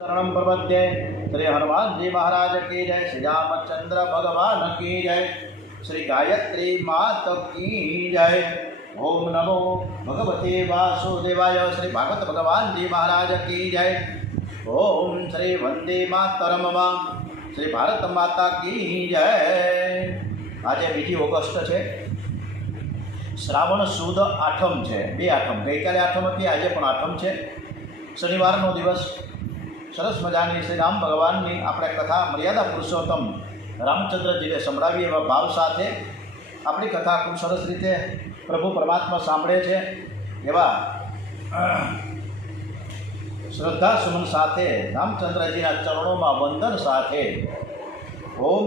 शरणं प्रपद्ये। श्री हनुमान जी महाराज की जय। श्री रामचंद्र भगवान की जय। श्री गायत्री मात की जय। ओम नमो भगवते वासुदेवाय। श्री भागवत भगवान जी महाराज की जय। ओम श्री वंदे मातरम। श्री भारत माता की जय। आज बीजी ऑगस्ट है, श्रावण सुद आठम है। बे आठम, गई काले आठम थी, आज पण आठम है। शनिवारनो दिवस। सरस मजानी श्री राम भगवाननी આપણે કથા મર્યાદા પુરુષોત્તમ રામચંદ્રજીને સંભળાવી એવા ભાવ સાથે આપણી કથા ખૂબ સરસ રીતે પ્રભુ પરમાત્મા સાંભળે છે એવા શ્રદ્ધા સુમન સાથે રામચંદ્રજીના ચરણોમાં વંદન સાથે ઓમ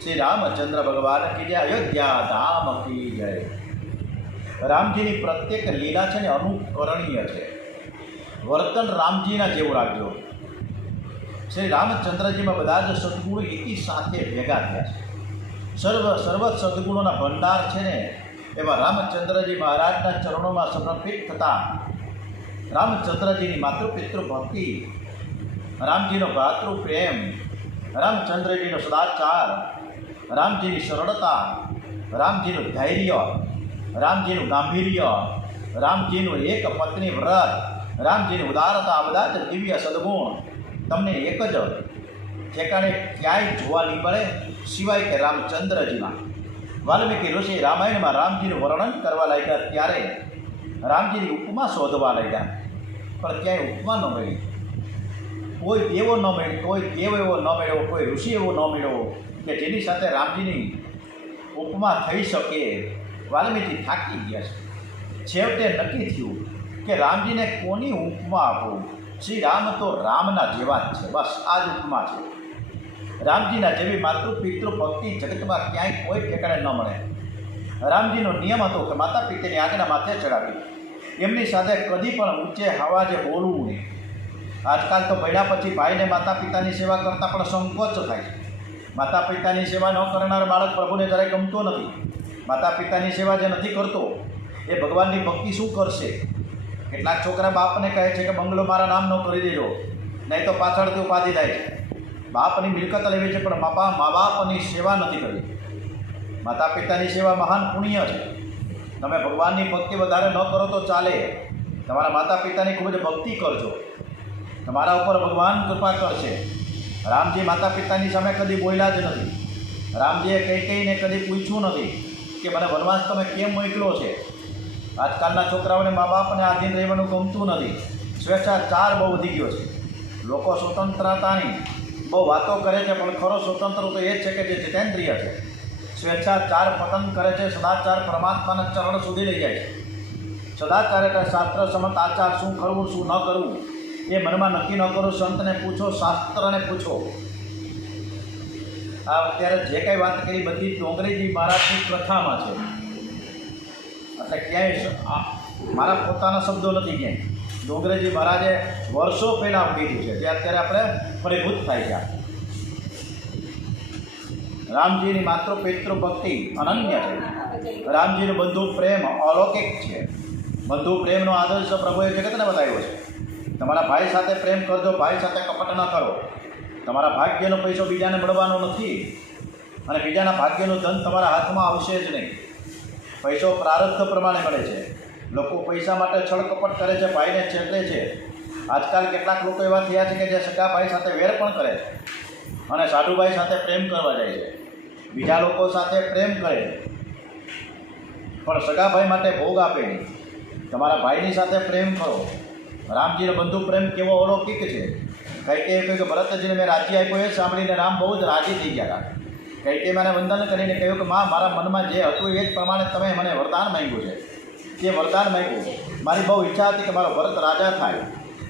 શ્રી રામચંદ્ર ભગવાન की जय। अयोध्या धाम की जय। रामजीની પ્રત્યેક લીલા છે ને અનુકરણીય છે। વર્તન રામજીના જેવું રાખજો। શ્રી રામચંદ્રજીમાં બધા જ સદગુણો એકી સાથે ભેગા થયા છે। સર્વ સદગુણોના ભંડાર છે ને એવા રામચંદ્રજી મહારાજના ચરણોમાં સમર્પિત થતા રામચંદ્રજીની માતૃપિતૃ ભક્તિ, રામજીનો ભાતૃ પ્રેમ, રામચંદ્રજીનો સદાચાર, રામજીની સરળતા, રામજીનું ધૈર્ય, રામજીનું ગાંભીર્ય, રામજીનું એક પત્ની વ્રત, રામજીની ઉદારતા, આ બધા જ દિવ્ય સદગુણ તમને એક જ ઠેકાણે ક્યાંય જોવા નહીં મળે સિવાય કે રામચંદ્રજીમાં। વાલ્મીકી ઋષિ રામાયણમાં રામજીનું વર્ણન કરવા લાગ્યા ત્યારે રામજીની ઉપમા શોધવા લાગ્યા, પણ ક્યાંય ઉપમા ન મળી। કોઈ દેવો ન મળ્યો, કોઈ દેવ એવો ન મળ્યો, કોઈ ઋષિ એવો ન મળ્યો કે જેની સાથે રામજીની ઉપમા થઈ શકે। વાલ્મીકી થાકી ગયા છે। છેવટે નક્કી થયું કે રામજીને કોની ઉપમા આપું। શ્રી રામ તો રામના જેવા જ છે, બસ આ જ ઉપમા છે। રામજીના જેવી માતૃ પિતૃ ભક્તિ જગતમાં ક્યાંય કોઈ ઠેકાણે ન મળે। રામજીનો નિયમ હતો કે માતા પિતાની આજ્ઞા માથે ચડાવી, એમની સાથે કદી પણ ઊંચે અવાજે બોલવું નહીં। આજકાલ તો ભણ્યા પછી ભાઈને માતા પિતાની સેવા કરતાં પણ સંકોચ થાય છે। માતા પિતાની સેવા ન કરનાર બાળક પ્રભુને જરાય ગમતો નથી। માતા પિતાની સેવા જે નથી કરતો એ ભગવાનની ભક્તિ શું કરશે। કેટલાક છોકરા બાપને કહે છે કે બંગલો મારા નામનો કરી દેજો, નહીં તો પાછળથી ઉપાધિ થાય છે। બાપની મિલકત લેવી છે પણ મા બાપની સેવા નથી કરવી। માતા પિતાની સેવા મહાન પુણ્ય છે। તમે ભગવાનની ભક્તિ વધારે ન કરો તો ચાલે, તમારા માતા પિતાની ખૂબ જ ભક્તિ કરજો, તમારા ઉપર ભગવાન કૃપા કરશે। રામજી માતા પિતાની સામે કદી બોલ્યા જ નથી। રામજીએ કહીને કદી પૂછ્યું નથી કે મને વનવાસ તમે કેમ મોકલો છે। આજકાલના છોકરાઓને મા બાપને આધીન રહેવાનું ગમતું નથી। સ્વેચ્છાચાર બહુ વધી ગયો છે। લોકો સ્વતંત્રતાની બહુ વાતો કરે છે, પણ ખરો સ્વતંત્ર તો એ જ છે કે જે જીતેન્દ્રિય છે। સ્વેચ્છાચાર પતન કરે છે, સદાચાર પરમાત્માના ચરણ સુધી લઈ જાય છે। સદાચાર એટલે શાસ્ત્ર સમત આચાર, શું કરવું શું ન કરવું એ મનમાં નક્કી ન કરો, સંતને પૂછો, શાસ્ત્રને પૂછો। આ અત્યારે જે કંઈ વાત કરી બધી ડોંગરીજી મહારાજની પ્રથામાં છે, એટલે ક્યાંય મારા પોતાના શબ્દો નથી। ક્યાંય ડોંગરેજી મહારાજે વર્ષો પહેલાં કીધું છે, જે અત્યારે આપણે ફળીભૂત થાય છે। રામજીની માતૃ પિતૃ ભક્તિ અનન્ય છે। રામજીનો બંધુ પ્રેમ અલૌકિક છે। બંધુ પ્રેમનો આદર્શ પ્રભુએ જગતને બતાવ્યો છે। તમારા ભાઈ સાથે પ્રેમ કરજો, ભાઈ સાથે કપટ ન કરો। તમારા ભાગ્યનો પૈસો બીજાને મળવાનો નથી, અને બીજાના ભાગ્યનું ધન તમારા હાથમાં આવશે જ નહીં। પૈસો પ્રારબ્ધ પ્રમાણે મળે છે। લોકો પૈસા માટે છળકપટ કરે છે, ભાઈને છેતરે છે। આજકાલ કેટલાક લોકો એવા થયા છે કે જે સગા ભાઈ સાથે વેર પણ કરે છે અને સાધુભાઈ સાથે પ્રેમ કરવા જાય છે। બીજા લોકો સાથે પ્રેમ કરે પણ સગા ભાઈ માટે ભોગ આપે નહીં। તમારા ભાઈની સાથે પ્રેમ કરો। રામજીનો બંધુ પ્રેમ કેવો અલૌકિક છે। કંઈ કહ્યું કે ભરતજીને મેં રાજ્ય આપ્યું એ સાંભળીને રામ બહુ જ રાજી થઈ ગયા હતા। કંઈ મને વંદન કરીને કહ્યું કે માં, મારા મનમાં જે હતું એ જ પ્રમાણે તમે મને વરદાન માંગ્યું છે। તે વરદાન માંગ્યું, મારી બહુ ઈચ્છા હતી કે મારો ભરત રાજા થાય।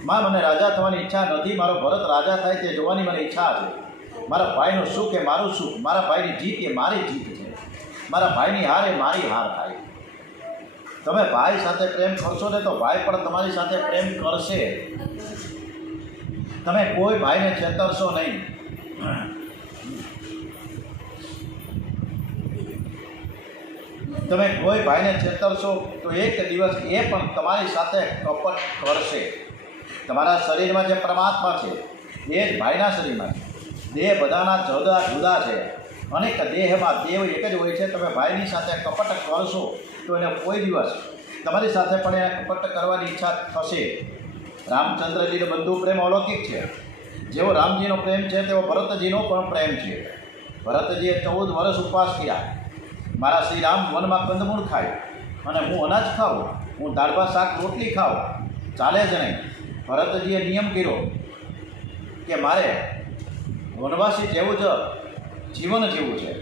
માં, મને રાજા થવાની ઈચ્છા નથી, મારો ભરત રાજા થાય તે જોવાની મને ઈચ્છા છે। મારા ભાઈનું સુખ એ મારું સુખ, મારા ભાઈની જીત એ મારી જીત છે, મારા ભાઈની હાર એ મારી હાર થાય। તમે ભાઈ સાથે પ્રેમ કરશો ને તો ભાઈ પણ તમારી સાથે પ્રેમ કરશે। તમે કોઈ ભાઈને છેતરશો નહીં। તમે કોઈ ભાઈને છેતરશો તો એક દિવસ એ પણ તમારી સાથે કપટ કરશે। તમારા શરીરમાં જે પરમાત્મા છે એ જ ભાઈના શરીરમાં છે. દેહ બધાના જુદા જુદા છે. અનેક દેહમાં દેવ એક જ હોય છે. તમે ભાઈની સાથે કપટ કરશો તો એને કોઈ દિવસ તમારી સાથે પણ એને કપટ કરવાની ઈચ્છા થશે. રામચંદ્રજીનો બંધુ પ્રેમ અલૌકિક છે. જેવો રામજીનો પ્રેમ છે તેવો ભરતજીનો પણ પ્રેમ છે. ભરતજીએ 14 વર્ષ ઉપવાસ કર્યા. મારા શ્રી રામ વનમાં કંદમૂળ ખાય અને હું અનાજ ખાઉં, હું દાળ ભાત શાક રોટલી ખાઉં, ચાલે જ નહીં. ભરતજીએ નિયમ કર્યો કે મારે વનવાસી જેવું જ જીવન જીવવું છે.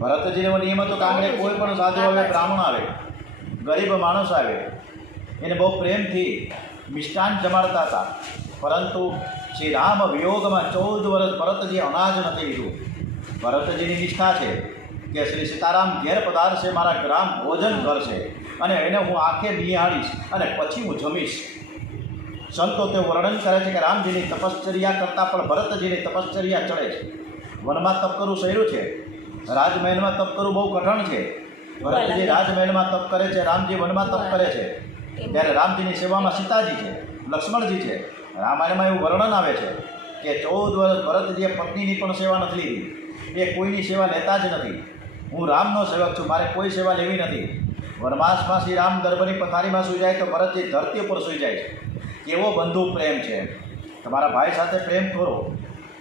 ભરતજીનો એવો નિયમ હતો કે આંગણે કોઈ પણ સાધુ આવે, બ્રાહ્મણ આવે, ગરીબ માણસ આવે, એને બહુ પ્રેમથી મિષ્ટાન જમાડતા હતા. પરંતુ શ્રી રામ વિયોગમાં 14 વર્ષ ભરતજીએ અનાજ નથી લીધું. ભરતજીની નિષ્ઠા છે કે શ્રી સીતારામ ઘેર પધારશે, મારા ગ્રામ ભોજન કરશે અને એને હું આંખે નિહાળીશ અને પછી હું જમીશ. સંતો તે વર્ણન કરે છે કે રામજીની તપશ્ચર્યા કરતાં પણ ભરતજીની તપશ્ચર્યા ચડે છે. વનમાં તપ કરવું સહેલું છે, રાજમહેલમાં તપ કરવું બહુ કઠણ છે. ભરતજી રાજમહેલમાં તપ કરે છે, રામજી વનમાં તપ કરે છે. ત્યારે રામજીની સેવામાં સીતાજી છે, લક્ષ્મણજી છે. રામાયણમાં એવું વર્ણન આવે છે કે 14 વર્ષ ભરતજીએ પત્નીની પણ સેવા નથી લીધી. એ કોઈની સેવા લેતા જ નથી. હું રામનો સેવક છું, મારે કોઈ સેવા લેવી નથી. વનવાસમાં શ્રી રામ દરબારની પથારીમાં સૂઈ જાય તો ભરતજી ધરતી ઉપર સૂઈ જાય છે. કેવો બંધુ પ્રેમ છે. તમારા ભાઈ સાથે પ્રેમ કરો,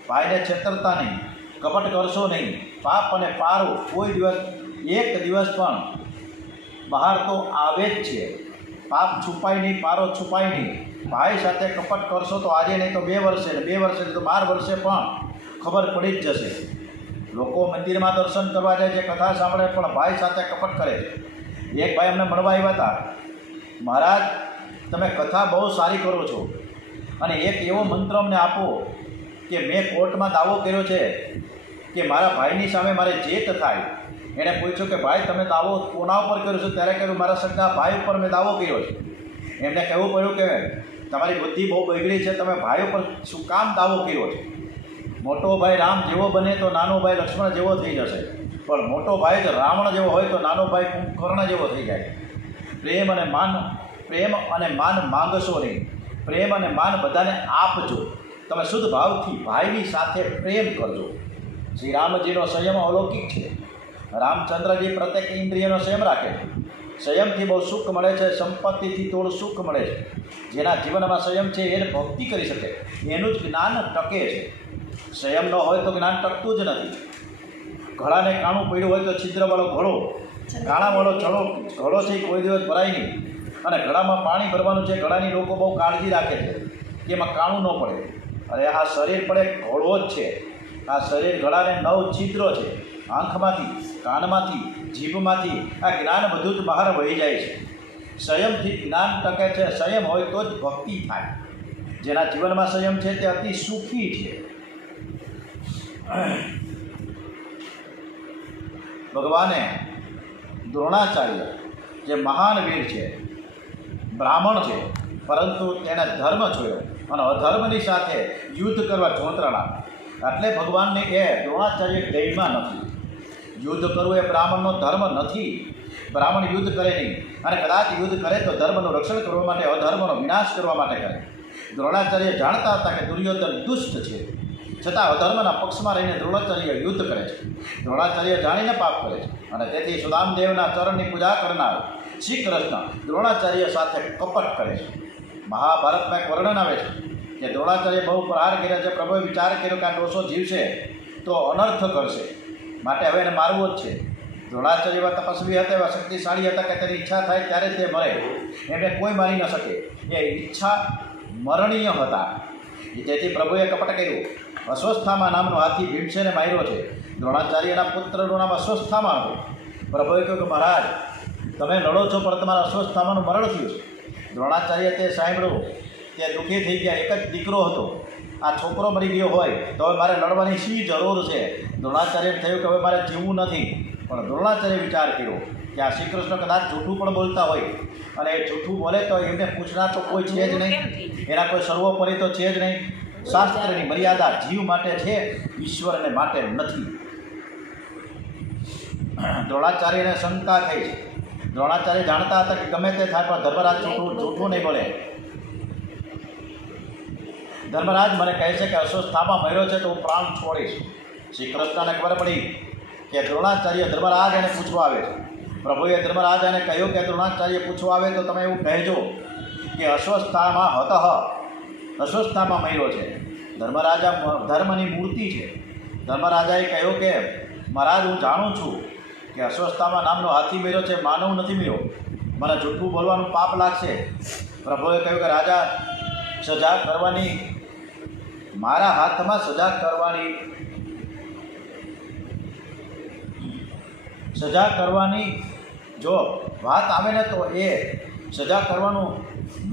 ભાઈને છેતરતા નહીં, કપટ કરશો નહીં. પાપ અને પારો કોઈ દિવસ એક દિવસ પણ બહાર તો આવે જ છે. પાપ છુપાય નહીં, પારો છુપાય નહીં. ભાઈ સાથે કપટ કરશો તો આજે નહીં તો 2 વર્ષે, 2 વર્ષે નહીં તો 12 વર્ષે પણ ખબર પડી જ જશે. લોકો મંદિરમાં દર્શન કરવા જાય છે, કથા સાંભળે, પણ ભાઈ સાથે કપટ કરે છે. એક ભાઈ અમને મળવા આવ્યા હતા. મહારાજ, તમે કથા બહુ સારી કરો છો અને એક એવો મંત્ર અમને આપો કે મેં કોર્ટમાં દાવો કર્યો છે કે મારા ભાઈની સામે મારે જેત થાય. એણે પૂછ્યું કે ભાઈ તમે દાવો કોના ઉપર કર્યો છો? ત્યારે કહ્યું મારા સગા ભાઈ ઉપર મેં દાવો કર્યો છે. એમને કહેવું પડ્યું કે તમારી બુદ્ધિ બહુ બગડી છે, તમે ભાઈ ઉપર શું કામ દાવો કર્યો છે? મોટો ભાઈ રામ જેવો બને તો નાનો ભાઈ લક્ષ્મણ જેવો થઈ જશે, પણ મોટો ભાઈ જો રાવણ જેવો હોય તો નાનો ભાઈ કુંભકર્ણ જેવો થઈ જાય. પ્રેમ અને માન માંગશો નહીં. પ્રેમ અને માન બધાને આપજો. તમે શુદ્ધ ભાવથી ભાઈની સાથે પ્રેમ કરજો. શ્રી રામજીનો સંયમ અલૌકિક છે. રામચંદ્રજી પ્રત્યેક ઇન્દ્રિયનો સંયમ રાખે છે. સંયમથી બહુ સુખ મળે છે, સંપત્તિથી થોડું સુખ મળે છે. જેના જીવનમાં સંયમ છે એને ભક્તિ કરી શકે, એનું જ જ્ઞાન ટકે છે. સંયમ ન હોય તો જ્ઞાન ટકતું જ નથી. ઘડાને કાણું પડ્યું હોય તો છિદ્રવાળો ઘડો, કાણાવાળો ઘડો છે એ કોઈ દિવસ ભરાય નહીં. અને ઘડામાં પાણી ભરવાનું છે, ઘડાની લોકો બહુ કાળજી રાખે છે કે એમાં કાણું ન પડે. અરે આ શરીર પણ એક ઘોડો જ છે. આ શરીર ઘડાને 9 છિદ્રો છે. આંખમાંથી, કાનમાંથી, જીભમાંથી આ જ્ઞાન બધું જ બહાર વહી જાય છે. સંયમથી જ્ઞાન ટકે છે. સંયમ હોય તો જ ભક્તિ થાય. જેના જીવનમાં સંયમ છે તે અતિ સુખી છે. ભગવાને દ્રોણાચાર્ય જે મહાન વીર છે, બ્રાહ્મણ છે, પરંતુ તેણે ધર્મ છોડ્યો અને અધર્મની સાથે યુદ્ધ કરવા જોંતરાણા. એટલે ભગવાનને એ દ્રોણાચાર્ય દયમાં નથી. યુદ્ધ કરવું એ બ્રાહ્મણનો ધર્મ નથી. બ્રાહ્મણ યુદ્ધ કરે નહીં, અને કદાચ યુદ્ધ કરે તો ધર્મનું રક્ષણ કરવા માટે, અધર્મનો વિનાશ કરવા માટે કરે. દ્રોણાચાર્ય જાણતા હતા કે દુર્યોધન દુષ્ટ છે, છતાં અધર્મના પક્ષમાં રહીને દ્રોણાચાર્ય યુદ્ધ કરે છે. દ્રોણાચાર્ય જાણીને પાપ કરે છે અને તેથી સુદામદેવના ચરણની પૂજા કરનાર શ્રી કૃષ્ણ દ્રોણાચાર્ય સાથે કપટ કરે છે. મહાભારતમાં એક વર્ણન આવે છે કે દ્રોણાચાર્ય બહુ પ્રહાર કર્યા છે. પ્રભુએ વિચાર કર્યો કે આ ડોસો જીવશે તો અનર્થ કરશે, માટે હવે એને મારવો જ છે. દ્રોણાચાર્ય એવા તપસ્વી હતા, એવા શક્તિશાળી હતા કે તેની ઈચ્છા થાય ત્યારે તે મરે. એમને કોઈ મારી ન શકે. એ ઈચ્છા મરણીય હતા. તેથી પ્રભુએ કપટ કર્યું. અસ્વસ્થામા નામનો હાથી ભીમસેને માર્યો છે. દ્રોણાચાર્યના પુત્રનું નામ અસ્વસ્થામા હતું. પ્રભુએ કહ્યું કે મહારાજ તમે લડો છો પણ તમારા અસ્વસ્થામાનું મરણ થયું છે. દ્રોણાચાર્ય તે સાંભળ્યું, તે દુઃખી થઈ ગયા. એક જ દીકરો હતો, આ છોકરો મરી ગયો હોય તો હવે મારે લડવાની શી જરૂર છે? દ્રોણાચાર્યને થયું કે હવે મારે જીવવું નથી. પણ દ્રોણાચાર્ય વિચાર કર્યો કે આ શ્રી કૃષ્ણ કદાચ જૂઠું પણ બોલતા હોય અને એ જૂઠું બોલે તો એમને પૂછનાર તો કોઈ છે જ નહીં, એના કોઈ સર્વોપરી તો છે જ નહીં. શાસ્ત્રની મર્યાદા જીવ માટે છે, ઈશ્વરને માટે નથી. દ્રોણાચાર્યને શંકા થઈ છે. દ્રોણાચાર્ય જાણતા હતા કે ગમે તે થાય પણ ધર્મરાજ જૂઠું નહીં બોલે. ધર્મરાજ મને કહે છે કે અસ્વસ્થામાં મર્યો છે તો હું પ્રાણ છોડીશ. શ્રી કૃષ્ણને ખબર પડી કે દ્રોણાચાર્ય ધર્મરાજાને પૂછવા આવે છે. પ્રભુએ ધર્મરાજાને કહ્યું કે દ્રોણાચાર્ય પૂછવા આવે તો તમે એવું કહેજો કે અસ્વસ્થામાં મર્યો છે. ધર્મરાજા ધર્મની મૂર્તિ છે. ધર્મરાજાએ કહ્યું કે મહારાજ, હું જાણું છું કે અસ્વસ્થામાં નામનો હાથી મર્યો છે, માનવ નથી મર્યો. મને જૂઠું બોલવાનું પાપ લાગશે. પ્રભુએ કહ્યું કે રાજા, સજા કરવાની મારા હાથમાં સજા કરવાની જો વાત આવે ને તો એ સજા કરવાનું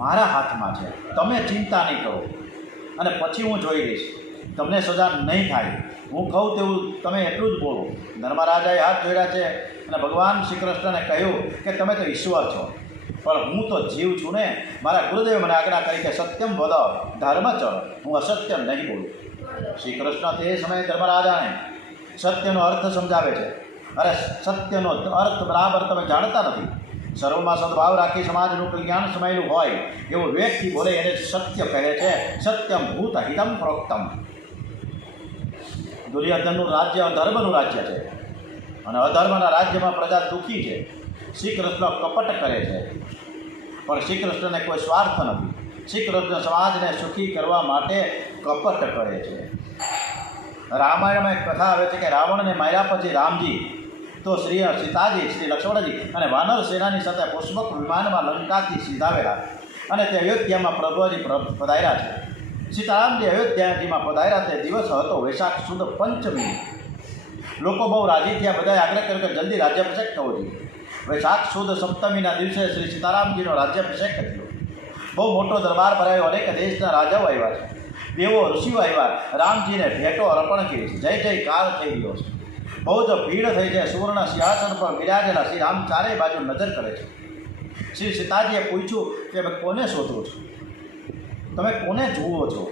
મારા હાથમાં છે. તમે ચિંતા નહીં કરો અને પછી હું જોઈ લઈશ. તમને સજા નહીં થાય. હું કહું તેવું તમે એટલું જ બોલો. ધર્મરાજાએ હાથ જોડ્યા છે અને ભગવાન શ્રી કૃષ્ણને કહ્યું કે તમે તો ઈશ્વર છો, પણ હું તો જીવ છું ને. મારા ગુરુદેવ મને આજ્ઞા કરી કે સત્યમ વદ ધર્મ ચર, હું અસત્ય નહીં બોલું. શ્રી કૃષ્ણ તે સમયે ધર્મરાજાને સત્યનો અર્થ સમજાવે છે. અરે સત્યનો અર્થ બરાબર તમે જાણતા નથી. સર્વમાં સદભાવ રાખી સમાજનું કલ્યાણ સમાયેલું હોય એવું વ્યક્તિ બોલે એને સત્ય કહે છે. સત્યમ ભૂત હિતમ પ્રોક્તમ. દુર્યોધનનું રાજ્ય અધર્મનું રાજ્ય છે અને અધર્મના રાજ્યમાં પ્રજા દુઃખી છે. શ્રી કૃષ્ણ કપટ કરે છે, પણ શ્રી કૃષ્ણને કોઈ સ્વાર્થ નથી. શ્રી કૃષ્ણ સમાજને સુખી કરવા માટે કપટ કરે છે. રામાયણમાં એક કથા આવે છે કે રાવણને માર્યા પછી રામજી તો શ્રી સીતાજી, શ્રી લક્ષ્મણજી અને વાનર સેનાની સાથે પુષ્પક વિમાનમાં લંકાથી સીધાવેલા અને તે અયોધ્યામાં પ્રભુજી પધાર્યા છે. સીતારામજી અયોધ્યાજીમાં પધાર્યા તે દિવસ હતો વૈશાખ સુદ પંચમી. લોકો બહુ રાજી થયા. બધાએ આગ્રહ કર્યો કે જલ્દી રાજ્યાભિષેક થવો જોઈએ. વૈશાખ સુદ સપ્તમીના દિવસે શ્રી સીતારામજીનો રાજ્યાભિષેક થયો. બહુ મોટો દરબાર ભરાયો. અનેક દેશના રાજાઓ આવ્યા છે. દેવો ઋષિઓ આવ્યા. રામજીને ભેટો અર્પણ કરી છે. જય જયકાર થઈ રહ્યો છે. બહુ જ ભીડ થઈ છે. સુવર્ણ સિંહાસન પર બિરાજેલા શ્રી રામ ચારે બાજુ નજર કરે છે. શ્રી સીતાજીએ પૂછ્યું કે તમે કોને શોધો છો, તમે કોને જુઓ છો?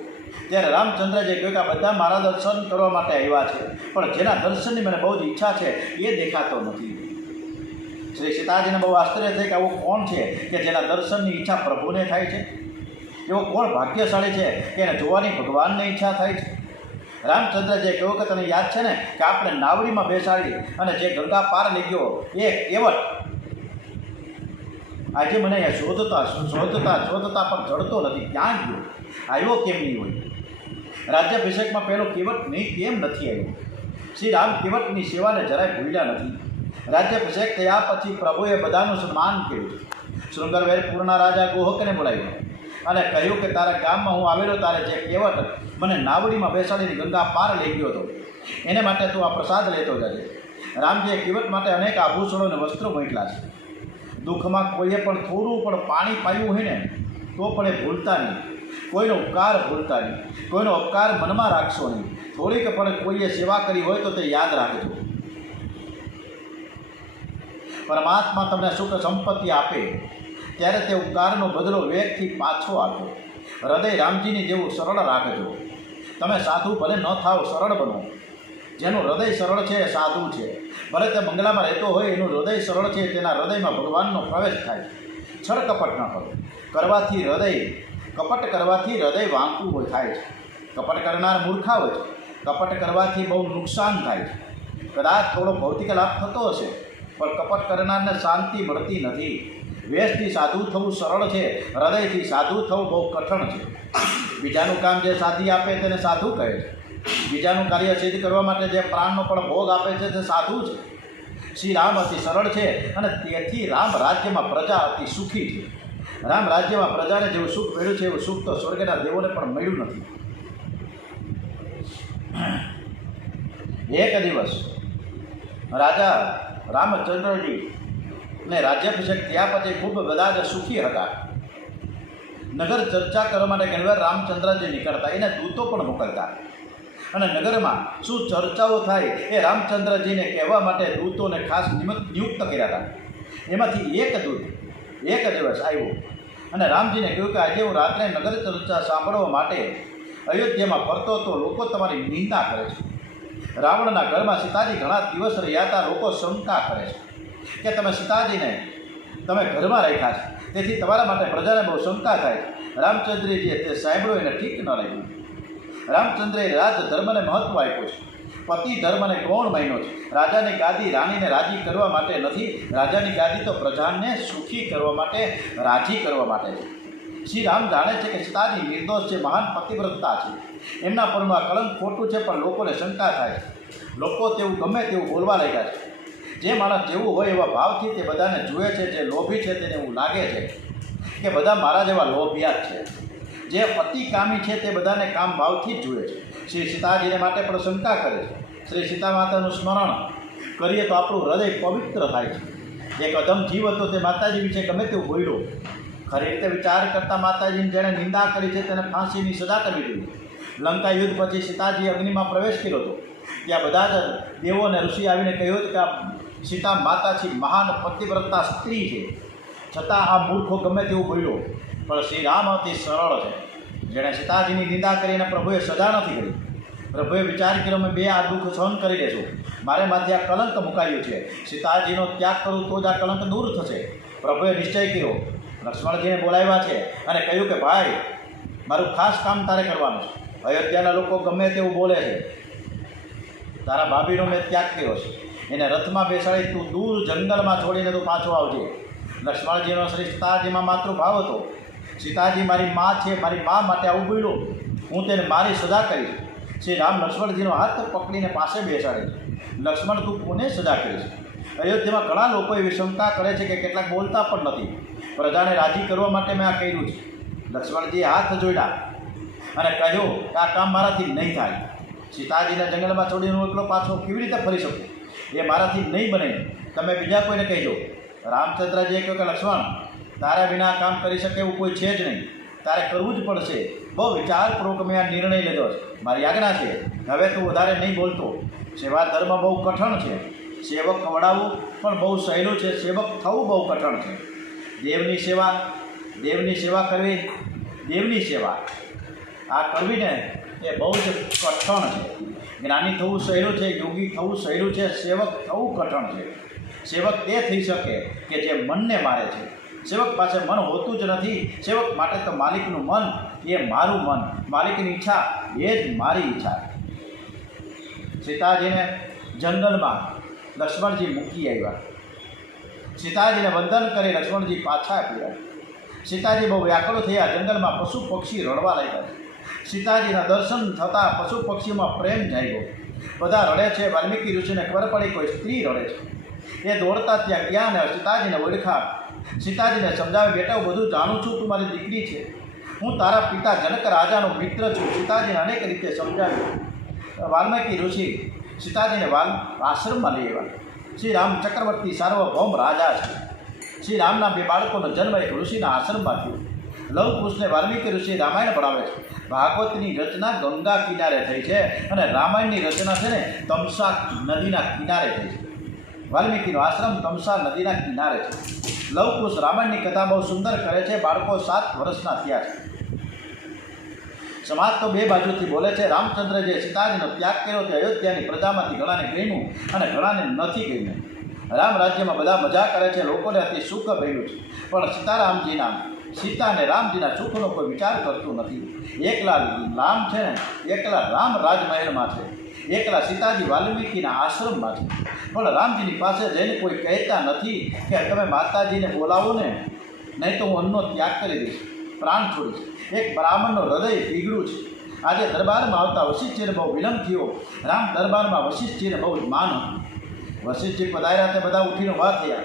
ત્યારે રામચંદ્રજીએ કહ્યું કે આ બધા મારા દર્શન કરવા માટે આવ્યા છે, પણ જેના દર્શનની મને બહુ જ ઈચ્છા છે એ દેખાતો નથી. શ્રી સીતાજીને બહુ આશ્ચર્ય થાય કે આવું કોણ છે કે જેના દર્શનની ઈચ્છા પ્રભુને થાય છે? એવો કોણ ભાગ્યશાળી છે કે એને જોવાની ભગવાનને ઈચ્છા થાય છે? રામચંદ્રજીએ કહ્યું કે તને યાદ છે ને કે આપણે નાવડીમાં બેસાડી અને જે ગંગા પાર લઈ ગયો એ કેવટ આજે મને શોધતા પણ જડતો નથી. ક્યાં ગયો? આવ્યો કેમ નહીં હોય? રાજ્યાભિષેકમાં પહેલો કેવટ નહીં કેમ નથી આવ્યો? શ્રી રામ કેવટની સેવાને જરાય ભૂલ્યા નથી. રાજ્યાભિષેક થયા પછી પ્રભુએ બધાનું સન્માન કર્યું. શૃંગરવેરપુરના રાજા ગોહકને બોલાવ્યો અને કહ્યું કે તારા ગામમાં હું આવેલો તારે જે કેવટ મને નાવડીમાં બેસાડીને ગંગા પાર લઈ ગયો હતો એને માટે તું આ પ્રસાદ લેતો જજે. રામજીએ કેવટ માટે અનેક આભૂષણો અને વસ્ત્રો મોકલ્યા છે. દુઃખમાં કોઈએ પણ થોડું પણ પાણી પાયું હોય ને તો પણ એ ભૂલતા નહીં. કોઈનો ઉપકાર ભૂલતા નહીં. કોઈનો ઉપકાર મનમાં રાખશો નહીં. થોડીક પણ કોઈએ સેવા કરી હોય તો તે યાદ રાખજો. પરમાત્મા તમને સુખ સંપત્તિ આપે ત્યારે તે ઉપકારનો બદલો વેગથી પાછો આપો. હૃદય રામજીની જેવું સરળ રાખજો. તમે સાધુ ભલે ન થાવ, સરળ બનો. જેનું હૃદય સરળ છે એ સાધુ છે. ભલે તે બંગલામાં રહેતો હોય, એનું હૃદય સરળ છે, તેના હૃદયમાં ભગવાનનો પ્રવેશ થાય. છળ કપટ ન કરો. કપટ કરવાથી હૃદય વાંકું થાય છે. કપટ કરનાર મૂર્ખા હોય છે. કપટ કરવાથી બહુ નુકસાન થાય છે. કદાચ થોડો ભૌતિક લાભ થતો હશે, પણ કપટ કરનારને શાંતિ મળતી નથી. વેશથી સાધુ થવું સરળ છે, હૃદયથી સાધુ થવું બહુ કઠણ છે. બીજાનું કામ જે સાધી આપે તેને સાધુ કહે છે. બીજાનું કાર્ય સિદ્ધ કરવા માટે જે પ્રાણનો પણ ભોગ આપે છે તે સાધુ છે. શ્રી રામ અતિ સરળ છે અને તેથી રામ રાજ્યમાં પ્રજા અતિ સુખી છે. રામ રાજ્યમાં પ્રજાને જેવું સુખ મળ્યું છે એવું સુખ તો સ્વર્ગના દેવોને પણ મળ્યું નથી. એક દિવસ રાજા રામચંદ્રજી ને રાજ્યાભિષેક થયા પછી ખૂબ બધા જ સુખી હતા. નગર ચર્ચા કરવા માટે ઘણીવાર રામચંદ્રજી નીકળતા, એને દૂતો પણ મોકલતા અને નગરમાં શું ચર્ચાઓ થાય એ રામચંદ્રજીને કહેવા માટે દૂતોને ખાસ નિયુક્ત કર્યા હતા. એમાંથી એક દૂત એક દિવસ આવ્યો અને રામજીને કહ્યું કે આજે હું રાત્રે નગર ચર્ચા સાંભળવા માટે અયોધ્યામાં ફરતો તો લોકો તમારી નિંદા કરે છે. રાવણના ઘરમાં સીતાજી ઘણા દિવસ રહ્યા હતા. લોકો શંકા કરે છે કે તમે સીતાજીને તમે ઘરમાં રાખ્યા છે, તેથી તમારા માટે પ્રજાને બહુ શંકા થાય. રામચંદ્રજીએ તે સાંભળ્યું, એને ઠીક ન લાગ્યું. રામચંદ્રએ રાજ ધર્મને મહત્વ આપ્યું છે. પતિ ધર્મને ગૌણ માન્યો છે. રાજાની ગાદી રાણીને રાજી કરવા માટે નથી, રાજાની ગાદી તો પ્રજાને સુખી કરવા માટે, રાજી કરવા માટે છે. શ્રી રામ જાણે છે કે સીતાજી નિર્દોષ છે, મહાન પતિવ્રતા છે. એમના પરમાં કલંક ખોટું છે, પણ લોકોને શંકા થાય છે. લોકો તેવું ગમે તેવું બોલવા લાગ્યા છે. જે માણસ જેવું હોય એવા ભાવથી તે બધાને જુએ છે. જે લોભી છે તેને એવું લાગે છે કે બધા મારા જેવા લોભિયા જ છે. જે અતિકામી છે તે બધાને કામ ભાવથી જ જુએ છે. શ્રી સીતાજીને માટે પણ શંકા કરે છે. શ્રી સીતા માતાનું સ્મરણ કરીએ તો આપણું હૃદય પવિત્ર થાય છે. એક અધમ જીવ હતો, તે માતાજી વિશે ગમે તેવું બોલ્યો. ખરી રીતે વિચાર કરતાં માતાજીની જેણે નિંદા કરી છે તેને ફાંસીની સજા કરવી જોઈએ. લંકા યુદ્ધ પછી સીતાજી અગ્નિમાં પ્રવેશ કર્યો હતો. ત્યાં બધા જ દેવો અને ઋષિ આવીને કહ્યું હતું કે આ સીતા માતાજી મહાન પતિવ્રતા સ્ત્રી છે. છતાં આ મૂર્ખો ગમે તેવું બોલ્યો. પણ શ્રી રામ અતિ સરળ છે. જેણે સીતાજીની નિંદા કરીને પ્રભુએ સજા નથી કરી. પ્રભુએ વિચાર કર્યો, મેં બે આ દુઃખ સહન કરી લેશું. મારે માથે આ કલંક મુકાયું છે. સીતાજીનો ત્યાગ કરું તો જ આ કલંક દૂર થશે. પ્રભુએ નિશ્ચય કર્યો. લક્ષ્મણજીને બોલાવ્યા છે અને કહ્યું કે ભાઈ, મારું ખાસ કામ તારે કરવાનું છે. અયોધ્યાના લોકો ગમે તેવું બોલે છે. તારા ભાભીનો મેં ત્યાગ કર્યો છે. એને રથમાં બેસાડી તું દૂર જંગલમાં છોડીને તું પાછો આવજે. લક્ષ્મણજીનો શ્રી સીતાજીમાં માતૃભાવ હતો. સીતાજી મારી મા છે, મારી મા માટે આવું બોલ્યો. હું તેને મારી સજા કરીશ. શ્રી રામ લક્ષ્મણજીનો હાથ પકડીને પાસે બેસાડે છે. લક્ષ્મણ, તું કોને સજા કરીશ? અયોધ્યામાં ઘણા લોકો એવી શંકા કરે છે કે કેટલાક બોલતા પણ નથી. પ્રજાને રાજી કરવા માટે મેં આ કર્યું છે. લક્ષ્મણજીએ હાથ જોડ્યા અને કહ્યું કે આ કામ મારાથી નહીં થાય. સીતાજીને જંગલમાં છોડીને હું એકલો પાછો કેવી રીતે ફરી શકું? એ મારાથી નહીં બને. તમે બીજા કોઈને કહેજો. રામચંદ્રજીએ કહ્યું કે લક્ષ્મણ, તારા વિના કામ કરી શકે એવું કોઈ છે જ નહીં. તારે કરવું જ પડશે. બહુ વિચારપૂર્વક મેં આ નિર્ણય લીધો છે. મારી આજ્ઞા છે. હવે તું વધારે નહીં બોલતો. સેવા ધર્મ બહુ કઠણ છે. સેવક ખવડાવવું પણ બહુ સહેલું છે. સેવક થવું બહુ કઠણ છે. દેવની સેવા કરવી, દેવની સેવા આ કરવીને એ બહુ જ કઠણ છે. જ્ઞાની થવું સહેલું છે, યોગી થવું સહેલું છે, સેવક થવું કઠણ છે. સેવક તે થઈ શકે કે જે મનને મારે છે. સેવક પાસે મન હોતું જ નથી. સેવક માટે તો માલિકનું મન એ મારું મન, માલિકની ઈચ્છા એ જ મારી ઈચ્છા. સીતાજીને જંગલમાં લક્ષ્મણજી મૂકી આવ્યા. સીતાજીને વંદન કરી લક્ષ્મણજી પાછા ફર્યા. સીતાજી બહુ વ્યાકુળ થયા. જંગલમાં પશુ પક્ષી રડવા લાગ્યા. સીતાજીના દર્શન થતાં પશુ પક્ષીમાં પ્રેમ જાગ્યો. બધા રડે છે. વાલ્મીકી ઋષિને ખબર પડી કોઈ સ્ત્રી રડે છે. એ દોડતા ત્યાં ગયા અને સીતાજીને ઓળખા. સીતાજીને સમજાવે, બેટા હું બધું જાણું છું, તું મારી દીકરી છે. હું તારા પિતા જનક રાજાનો મિત્ર છું. સીતાજીને અનેક રીતે સમજાવ્યું. વાલ્મીકી ઋષિ સીતાજીને આશ્રમમાં લઈ આવ્યા. શ્રી રામ ચક્રવર્તી સાર્વભૌમ રાજા છે. શ્રી રામના બે બાળકોનો જન્મ એક ઋષિના આશ્રમમાં થયો. લવ કુશને વાલ્મીકી ઋષિ રામાયણ ભણાવે છે. ભાગવતની રચના ગંગા કિનારે થઈ છે અને રામાયણની રચના છે ને તમસા નદીના કિનારે થઈ છે. વાલ્મીકીનો આશ્રમ તમસા નદીના કિનારે છે. લવકુશ રામાયણની કથા બહુ સુંદર કરે છે. બાળકો 7 વર્ષના થયા છે. સમાજ તો બે બાજુથી બોલે છે. રામચંદ્ર જે સીતાજીનો ત્યાગ કર્યો તે અયોધ્યાની પ્રજામાંથી ઘણાને ગમ્યું અને ઘણાને નથી ગમ્યું. રામ રાજ્યમાં બધા મજા કરે છે. લોકોને અતિ સુખ ભર્યું છે. પણ સીતા અને રામજીના સુખનો કોઈ વિચાર કરતું નથી. એકલા રામ છે ને, એકલા રામ રાજમહેલમાં છે. એકલા સીતાજી વાલ્મીકીના આશ્રમમાં છે. પણ રામજીની પાસે જઈને કોઈ કહેતા નથી કે તમે માતાજીને બોલાવો ને, નહીં તો હું અન્નનો ત્યાગ કરી દઈશ, પ્રાણ છોડીશ. એક બ્રાહ્મણનો હૃદય પીગળું છે. આજે દરબારમાં આવતા વશિષ્ઠજીને બહુ વિલંબ થયો. રામ દરબારમાં વશિષ્ઠજીને બહુ માન હતું. વશિષ્ઠજી પધાર્યા તે બધા ઉઠીને ઊભા થયા.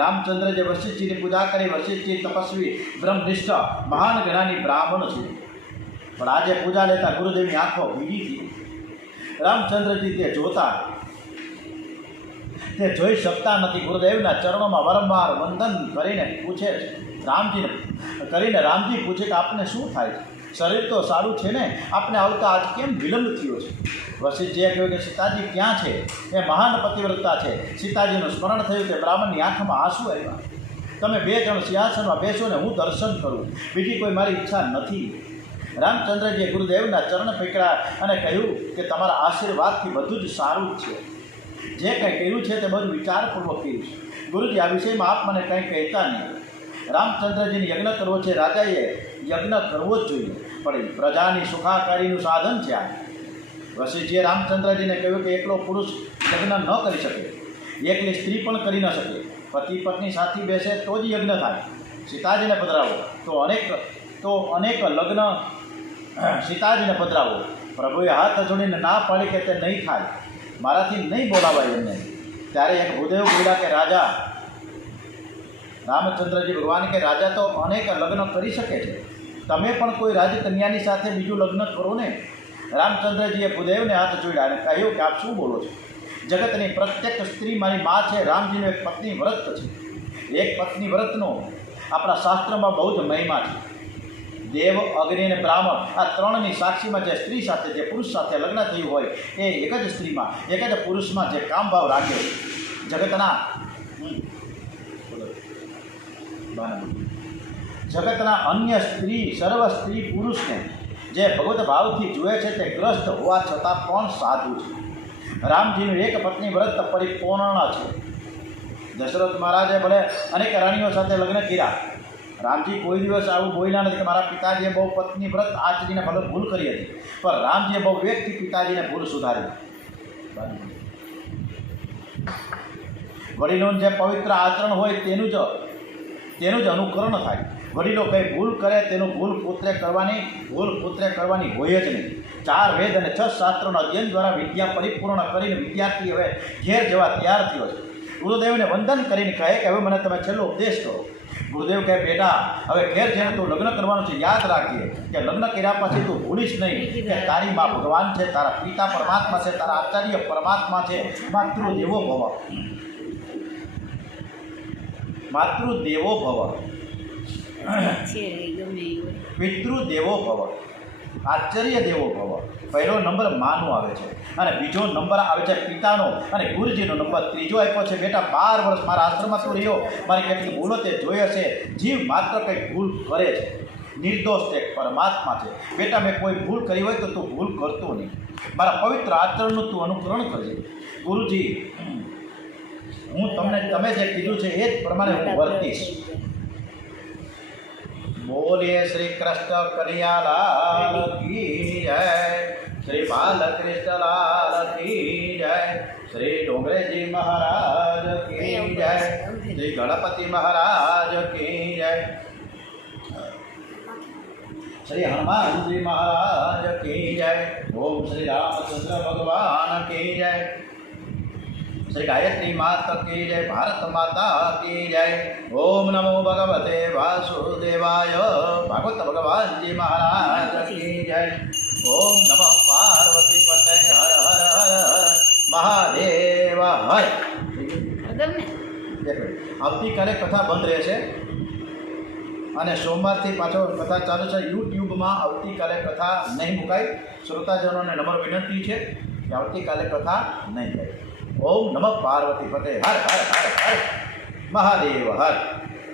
રામચંદ્રજી વશિષ્ઠજીની પૂજા કરી. વશિષ્ઠજી તપસ્વી, બ્રહ્મનિષ્ઠ, મહાન જ્ઞાની બ્રાહ્મણ છે. પણ આજે પૂજા લેતા ગુરુદેવની આંખો ભીગી થઈ. રામચંદ્રજી તે જોઈ શકતા નથી. ગુરુદેવના ચરણોમાં વારંવાર વંદન કરીને પૂછે છે. રામજી પૂછે કે આપને શું થાય છે? શરીર તો સારું છે ને? આપને આવતા આજ કેમ વિલંબ થયો છે? વશિષ્ઠજીએ કહ્યું કે સીતાજી ક્યાં છે? એ મહાન પતિવ્રતા છે. સીતાજીનું સ્મરણ થયું કે બ્રાહ્મણની આંખમાં આંસુ આવ્યા. તમે 2 જણ સિંહાસનમાં બેસો ને હું દર્શન કરું, બીજી કોઈ મારી ઈચ્છા નથી. રામચંદ્રજીએ ગુરુદેવના ચરણ પકડ્યા અને કહ્યું કે તમારા આશીર્વાદથી બધું જ સારું જ છે. જે કંઈ કર્યું છે તે બધું વિચારપૂર્વક કર્યું છે. ગુરુજી, આ વિષયમાં આપ મને કંઈ કહેતા નહીં. રામચંદ્રજીને યજ્ઞ કરવો છે. રાજાએ યજ્ઞ કરવો જ જોઈએ. પણ પ્રજાની સુખાકારીનું સાધન છે આ. વશિષ્ઠજીએ રામચંદ્રજીને કહ્યું કે એકલો પુરુષ લગ્ન ન કરી શકે, એકલી સ્ત્રી પણ કરી ન શકે. પતિ પત્ની સાથે બેસે તો જ યજ્ઞ થાય. સીતાજીને પધરાવો તો અનેક લગ્ન સીતાજીને પધરાવો. પ્રભુએ હાથ જોડીને ના પાડી કે તે નહીં થાય, મારાથી નહીં બોલાવાય એમને. ત્યારે એક ભૂદેવ બોલ્યા કે રાજા રામચંદ્રજી ભગવાન કે રાજા તો અનેક લગ્ન કરી શકે છે, તમે પણ કોઈ રાજકન્યાની સાથે બીજું લગ્ન કરો ને. રામચંદ્રજીએ ભૂદેવને હાથ જોડ્યા અને કહ્યું કે આપ શું બોલો છો? જગતની પ્રત્યેક સ્ત્રી મારી મા છે. રામજીનો એક પત્ની વ્રત છે. એક પત્ની વ્રતનો આપણા શાસ્ત્રમાં બહુ જ મહિમા છે. દેવ, અગ્નિ અને બ્રાહ્મણ આ ત્રણની સાક્ષીમાં જે સ્ત્રી સાથે, જે પુરુષ સાથે લગ્ન થયું હોય એ એક જ સ્ત્રીમાં, એક જ પુરુષમાં જે કામભાવ રાખે જગતના અન્ય સ્ત્રી, સર્વ સ્ત્રી પુરુષને જે ભગવત ભાવથી જુએ છે તે ગ્રસ્ત હોવા છતાં પણ સાધુ છે. રામજીનું એક પત્ની વ્રત પરિપૂર્ણ છે. દશરથ મહારાજે ભલે અનેક રાણીઓ સાથે લગ્ન કર્યા, રામજી કોઈ દિવસ આવું બોલ્યા નથી કે મારા પિતાજીએ બહુ પત્ની વ્રત આચરીને ભલે ભૂલ કરી હતી, પણ રામજીએ બહુ વ્યક્તિ પિતાજીને ભૂલ સુધારી. વડીલોનું જે પવિત્ર આચરણ હોય તેનું જ અનુકરણ થાય. વડીલો કંઈ ભૂલ કરે તેનું ભૂલ પુત્રે કરવાની હોય જ નહીં. 4 વેદ અને 6 શાસ્ત્રોના અધ્યયન દ્વારા વિદ્યા પરિપૂર્ણ કરીને વિદ્યાર્થી હવે ઘેર જવા તૈયાર થયો છે. ગુરુદેવને વંદન કરીને કહે કે હવે મને તમે છેલ્લો ઉપદેશ કરો. ગુરુદેવ કહે બેટા હવે ઘેર જઈને તું લગ્ન કરવાનું છે. યાદ રાખજે કે લગ્ન કર્યા પછી તું ભૂલીશ નહીં કે તારી મા ભગવાન છે, તારા પિતા પરમાત્મા છે, તારા આચાર્ય પરમાત્મા છે. માતૃદેવો ભવ, માતૃદેવો ભવ, પિતૃદેવો ભવ, આચાર્ય દેવો ભવ. પહેલો નંબર માનો આવે છે અને બીજો નંબર આવે છે પિતાનો અને ગુરુજીનો નંબર ત્રીજો આપ્યો છે. બેટા 12 વર્ષ મારા આશ્રમમાં તું રહ્યો, મારી કેટલી ભૂલો તે જોઈ હશે. જીવ માત્ર કંઈક ભૂલ કરે છે, નિર્દોષ તે પરમાત્મા છે. બેટા મેં કોઈ ભૂલ કરી હોય તો તું ભૂલ કરતો નહીં. મારા પવિત્ર આચરણનું તું અનુકરણ કરજે. ગુરુજી હું તમે જે કીધું છે એ જ પ્રમાણે હું વર્તીશ. બોલીએ શ્રી કૃષ્ણ કનૈયાલાલ કી જય, શ્રી બાલકૃષ્ણલાલ કી જય, શ્રી ડોંગરેજી મહારાજ કી જય, શ્રી ગણપતિ મહારાજ કી જય, શ્રી હનુમાનજી મહારાજ કી જય. ઓમ શ્રી રામચંદ્ર ભગવાન કી જય, श्री गायत्री माता की जय, भारत माता की जय. ओम नमो भगवते वासुदेवाय. भागवत भगवान जी महाराज की जय. ओम नमः पार्वती पते. हर हर हर हर महादेव हर. આવતીકાલે કથા બંધ રહેશે અને સોમવારથી પાછો કથા ચાલુ છે. યુટ્યુબમાં આવતીકાલે કથા નહીં મુકાય. શ્રોતાજનોને નમ્ર વિનંતી છે કે આવતીકાલે કથા નહીં થાય. ओम नमः पार्वती पते. हर हर हर हर महादेव हर.